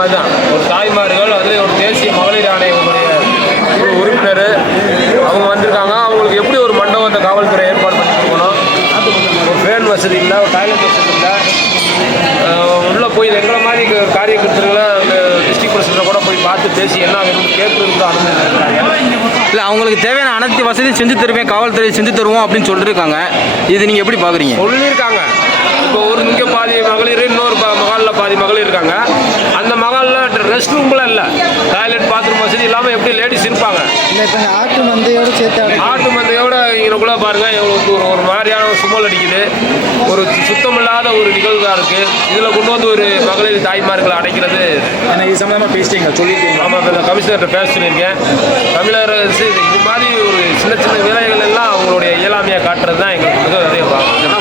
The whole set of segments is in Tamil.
மாதிரி தான் ஒரு தாய்மார்கள் அதில் ஒரு தேசிய மகளிர் ஆணையங்களுடைய ஒரு உறுப்பினர் அவங்க வந்திருக்காங்க. அவங்களுக்கு எப்படி ஒரு மண்டபத்தை காவல்துறை ஏற்பாடு பண்ணி கொடுக்கணும்? ஒரு ஃபேன் வசதி இல்லை ஒரு டாய்லெட் வசதி இல்லை. உள்ளே போய் எங்களை மாதிரி க- காரியகர்த்தர்களை அந்த டிஸ்ட்ரிக்ட் பிரசிடண்ட் கூட போய் பார்த்து பேசி என்ன வேணும்னு கேட்கறதுக்கு அனுமதி இல்லை அவங்களுக்கு தேவையான அனைத்து வசதியும் செஞ்சு தருவேன் காவல்துறை செஞ்சு தருவோம் அப்படின்னு சொல்லியிருக்காங்க இது நீங்கள் எப்படி பார்க்குறீங்க சொல்லியிருக்காங்க. இப்போ ஒரு இங்கே பாதி மகளிர் இன்னொரு மகாலில் பாதி மகளிர் இருக்காங்க. ரெஸ்ட் ரூம்லாம் இல்லை. டாய்லெட் பாத்ரூம் வசதி இல்லாமல் எப்படி லேடிஸ் இருப்பாங்க? இல்லை இப்போ ஆட்டு மந்தையோடு சேர்த்து ஆடு ஆட்டு மந்தையோட இங்கனக்குள்ளே பாருங்கள் எங்களுக்கு ஒரு ஒரு மாதிரியான ஒரு சுமல் அடிக்குது. ஒரு சுத்தமில்லாத ஒரு நிகழ்வாக இருக்குது இதில் கொண்டு வந்து ஒரு மகளிர் தாய்மார்களை அடைக்கிறது. ஏன்னா இது சம்மந்தமாக பேசிட்டீங்க சொல்லிட்டீங்க ஆமாம் இப்போ கமிஷனர்கிட்ட பேச சொல்லியிருக்கேன். தமிழர் அரசு இது மாதிரி ஒரு சின்ன சின்ன வேலைகள் எல்லாம் அவங்களுடைய இயலாமையை காட்டுறது தான் எங்களுக்கு மிக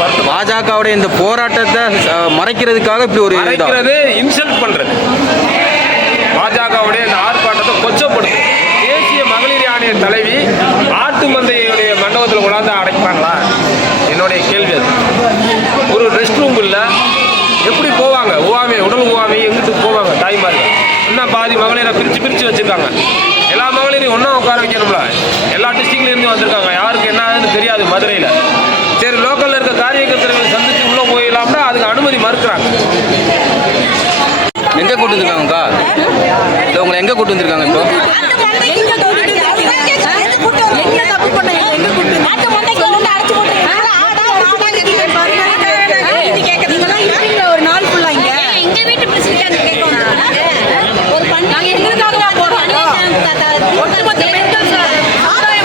வருத்தம். பாஜகவுடைய இந்த போராட்டத்தை மறைக்கிறதுக்காக இப்படி ஒரு இன்சல்ட் பண்றது. பாஜகவுடைய இந்த ஆர்ப்பாட்டத்தை கொச்சப்படுத்து தேசிய மகளிர் ஆணைய தலைவி ஆட்டு மந்தையுடைய மண்டபத்தில் கொண்டாந்து அடைப்பாங்களா? என்னுடைய கேள்வி அது. ஒரு ரெஸ்ட் ரூம் இல்லை எப்படி போவாங்க? உவாமை உடல் உவாமை எங்கிட்டு போவாங்க தாய்மார்கள்? என்ன பாதி மகளிரை பிரித்து பிரித்து வச்சுருக்காங்க? எல்லா மகளிரையும் ஒன்றா உட்கார வைக்கணும்ல? எல்லா டிஸ்ட்ரிக்ட்லேருந்து வந்திருக்காங்க. யாருக்கு என்ன தெரியாது மதுரையில். சரி லோக்கலில் இருக்க காரியகர்த்தர்களை சந்தித்து உள்ளே போயிடலாம்னா அதுக்கு அனுமதி மறுக்கிறாங்க. எங்கே கூட்டு வந்திருக்காங்கக்கா? இல்லை உங்களை எங்கே கூட்டு வந்திருக்காங்க? இப்போ எங்க கூட்டிட்டு எங்க தப்பு பண்ண எங்க கூட்டிட்டு நாட்டு மண்டைக்கு கொண்டு அடைச்சு போட்டுருக்கீங்க ஆடா நீங்களாம் இருக்கீங்க ஒரு நாள் ஃபுல்லா இங்க எங்க வீட்டு பிரசிடண்ட் கேட்க ஒரு பண்ணி நாங்க எங்களுக்காக தான் போறோம் ஒட்டுமொத்த பெண்கள் ஆதாயம்